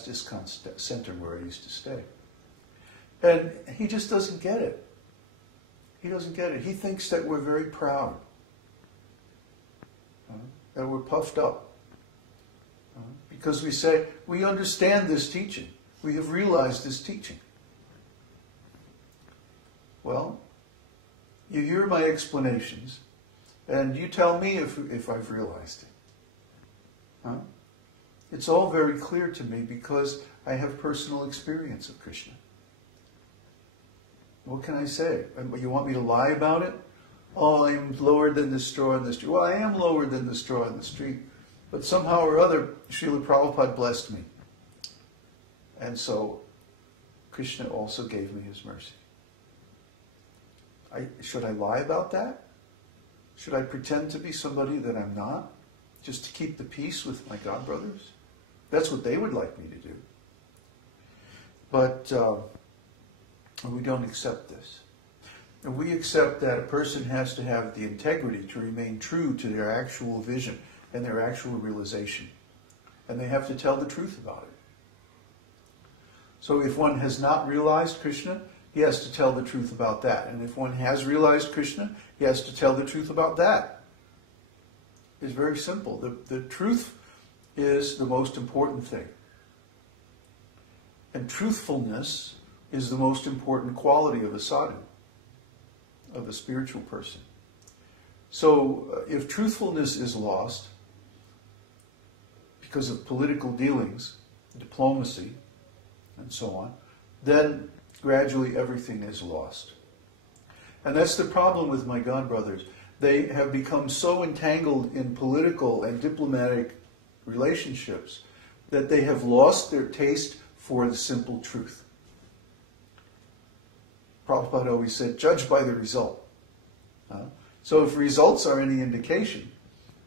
ISKCON center where I used to stay. And he just doesn't get it. He doesn't get it. He thinks that we're very proud, that we're puffed up. Because we say, we understand this teaching. We have realized this teaching. Well, you hear my explanations, and you tell me if I've realized it. It's all very clear to me because I have personal experience of Krishna. What can I say? You want me to lie about it? Oh, I am lower than the straw in the street. Well, I am lower than the straw in the street, but somehow or other, Srila Prabhupada blessed me. And so, Krishna also gave me his mercy. Should I lie about that? Should I pretend to be somebody that I'm not? Just to keep the peace with my God brothers? That's what they would like me to do. But we don't accept this. And we accept that a person has to have the integrity to remain true to their actual vision and their actual realization. And they have to tell the truth about it. So if one has not realized Krishna, he has to tell the truth about that. And if one has realized Krishna, he has to tell the truth about that. It's very simple. The truth is the most important thing. And truthfulness is the most important quality of a sadhu, of a spiritual person. So if truthfulness is lost because of political dealings, diplomacy, and so on, then gradually everything is lost. And that's the problem with my God brothers. They have become so entangled in political and diplomatic relationships that they have lost their taste for the simple truth. Prabhupada always said, judge by the result. So if results are any indication,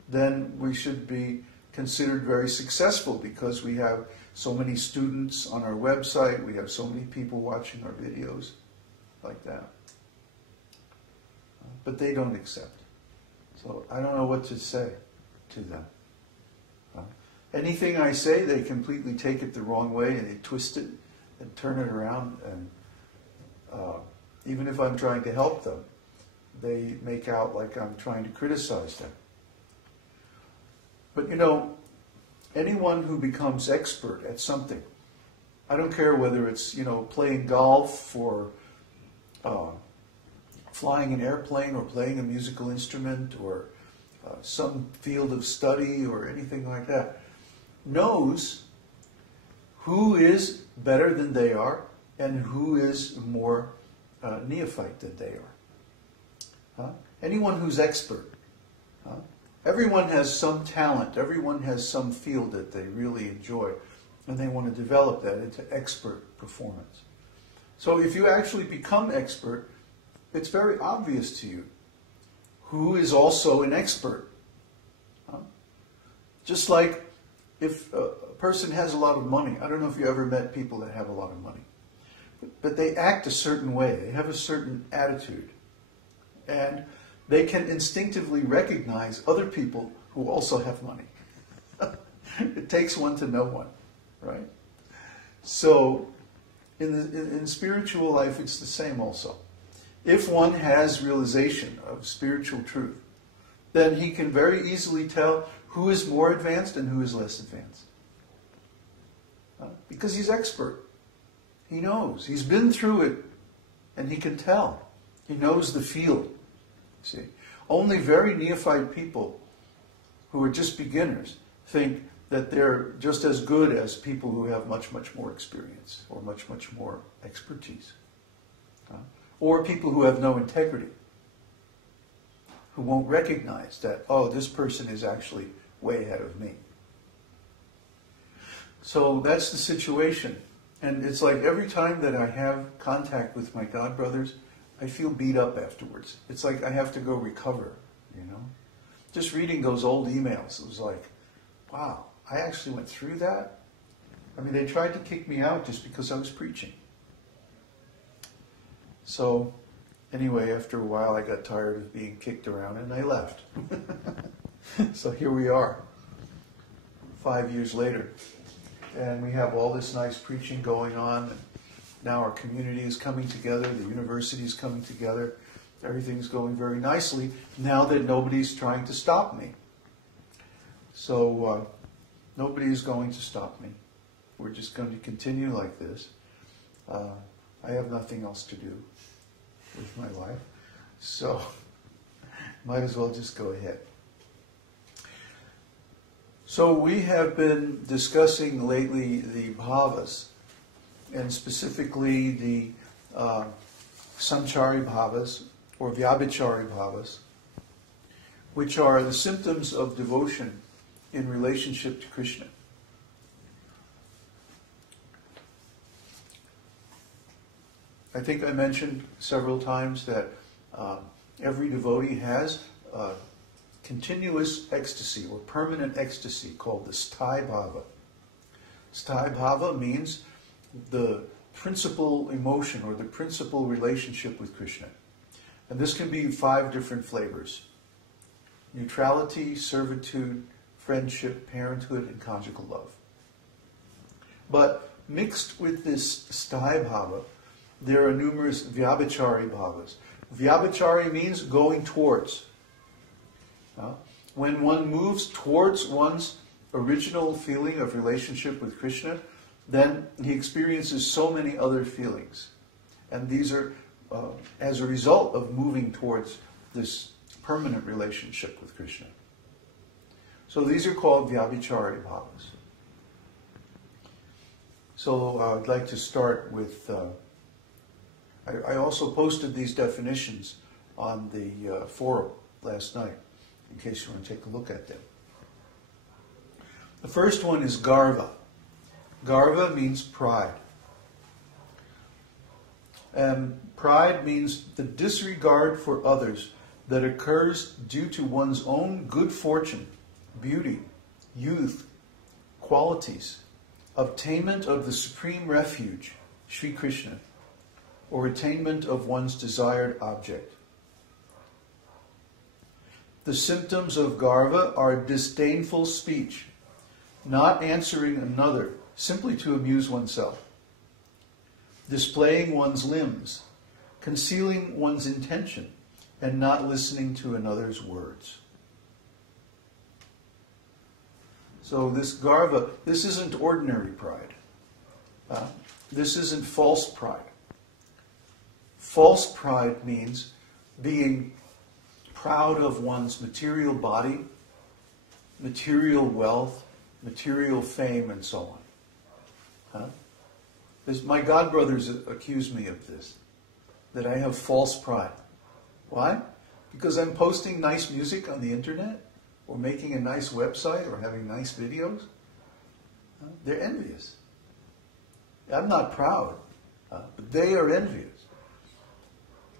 then we should be considered very successful because we have so many students on our website, we have so many people watching our videos, like that. But they don't accept. So I don't know what to say to them. Anything I say, they completely take it the wrong way and they twist it and turn it around. And even if I'm trying to help them, they make out like I'm trying to criticize them. But you know, anyone who becomes expert at something, I don't care whether it's, playing golf or flying an airplane or playing a musical instrument or some field of study or anything like that, knows who is better than they are and who is more neophyte than they are. Anyone who's expert. Everyone has some talent. Everyone has some field that they really enjoy. And they want to develop that into expert performance. So if you actually become expert, it's very obvious to you who is also an expert. Just like if a person has a lot of money, I don't know if you ever met people that have a lot of money, but they act a certain way, they have a certain attitude, and they can instinctively recognize other people who also have money. It takes one to know one, right? So in spiritual life, it's the same also. If one has realization of spiritual truth, then he can very easily tell who is more advanced and who is less advanced. Because he's expert. He knows. He's been through it and he can tell. He knows the field. See? Only very neophyte people who are just beginners think that they're just as good as people who have much, much more experience or much, much more expertise. Or people who have no integrity, who won't recognize that, oh, this person is actually way ahead of me. So that's the situation. And it's like every time that I have contact with my God brothers, I feel beat up afterwards. It's like I have to go recover, Just reading those old emails, it was like, wow, I actually went through that? I mean, they tried to kick me out just because I was preaching. So, anyway, after a while I got tired of being kicked around and I left. So here we are, 5 years later. and we have all this nice preaching going on. And now our community is coming together, the university is coming together. Everything's going very nicely now that nobody's trying to stop me. So nobody is going to stop me. We're just going to continue like this. I have nothing else to do with my life, so might as well just go ahead. So we have been discussing lately the bhavas, and specifically the Sancari-Bhāvas or Vyabhicari-Bhāvas, which are the symptoms of devotion in relationship to Krishna. I think I mentioned several times that every devotee has continuous ecstasy or permanent ecstasy called the Śrī Bhāva. Śrī Bhāva means the principal emotion or the principal relationship with Krishna. And this can be 5 different flavors: neutrality, servitude, friendship, parenthood, and conjugal love. But mixed with this Śrī Bhāva, there are numerous Vyabhicari-Bhāvas. Vyabhicari means going towards. When one moves towards one's original feeling of relationship with Krishna, then he experiences so many other feelings. And these are as a result of moving towards this permanent relationship with Krishna. So these are called Vyabhicari-Bhāvas. So I'd like to start with... I also posted these definitions on the forum last night, in case you want to take a look at them. The first one is garva. Garva means pride. Pride means the disregard for others that occurs due to one's own good fortune, beauty, youth, qualities, obtainment of the supreme refuge, Śrī Kṛṣṇa, or attainment of one's desired object. The symptoms of garva are disdainful speech, not answering another simply to amuse oneself, displaying one's limbs, concealing one's intention, and not listening to another's words. So this garva, this isn't ordinary pride. This isn't false pride. False pride means being proud of one's material body, material wealth, material fame, and so on. My godbrothers accuse me of this, that I have false pride. Why? Because I'm posting nice music on the internet, or making a nice website, or having nice videos. They're envious. I'm not proud, but they are envious.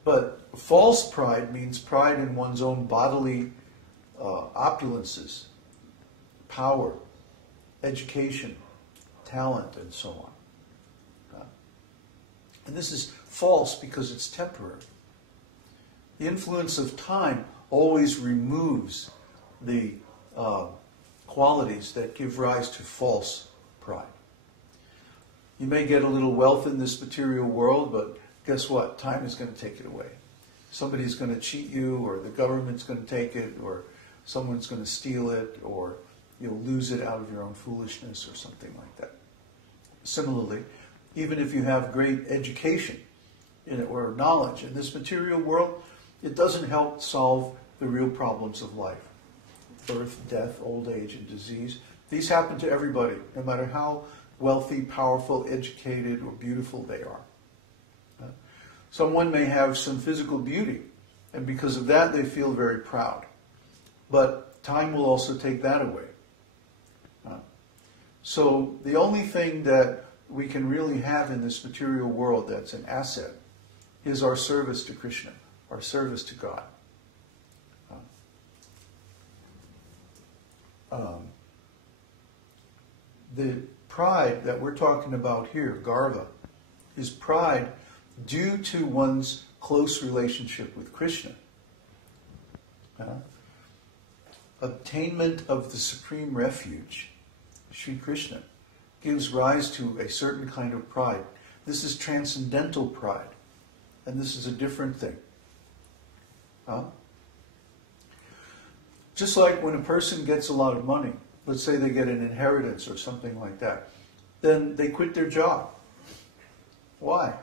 But false pride means pride in one's own bodily opulences, power, education, talent, and so on. And this is false because it's temporary. The influence of time always removes the qualities that give rise to false pride. You may get a little wealth in this material world, but guess what? Time is going to take it away. Somebody's going to cheat you, or the government's going to take it, or someone's going to steal it, or you'll lose it out of your own foolishness, or something like that. Similarly, even if you have great education or knowledge in this material world, it doesn't help solve the real problems of life. Birth, death, old age, and disease. These happen to everybody, no matter how wealthy, powerful, educated, or beautiful they are. Someone may have some physical beauty, and because of that they feel very proud. But time will also take that away. So the only thing that we can really have in this material world that's an asset is our service to Krishna, our service to God. The pride that we're talking about here, garva, is pride due to one's close relationship with Krishna. Obtainment of the supreme refuge, Śrī Kṛṣṇa, gives rise to a certain kind of pride. This is transcendental pride, and this is a different thing. Just like when a person gets a lot of money, let's say they get an inheritance or something like that, then they quit their job. Why?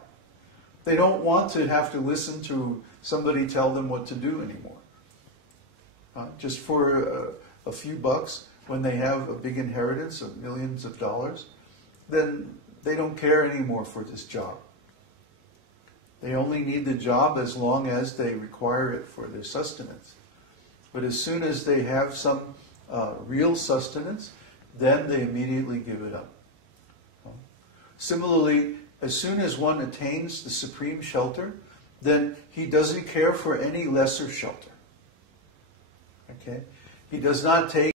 They don't want to have to listen to somebody tell them what to do anymore. Just for a few bucks, when they have a big inheritance of millions of dollars, then they don't care anymore for this job. They only need the job as long as they require it for their sustenance. But as soon as they have some real sustenance, then they immediately give it up. Similarly, as soon as one attains the supreme shelter, then he doesn't care for any lesser shelter. Okay? He does not take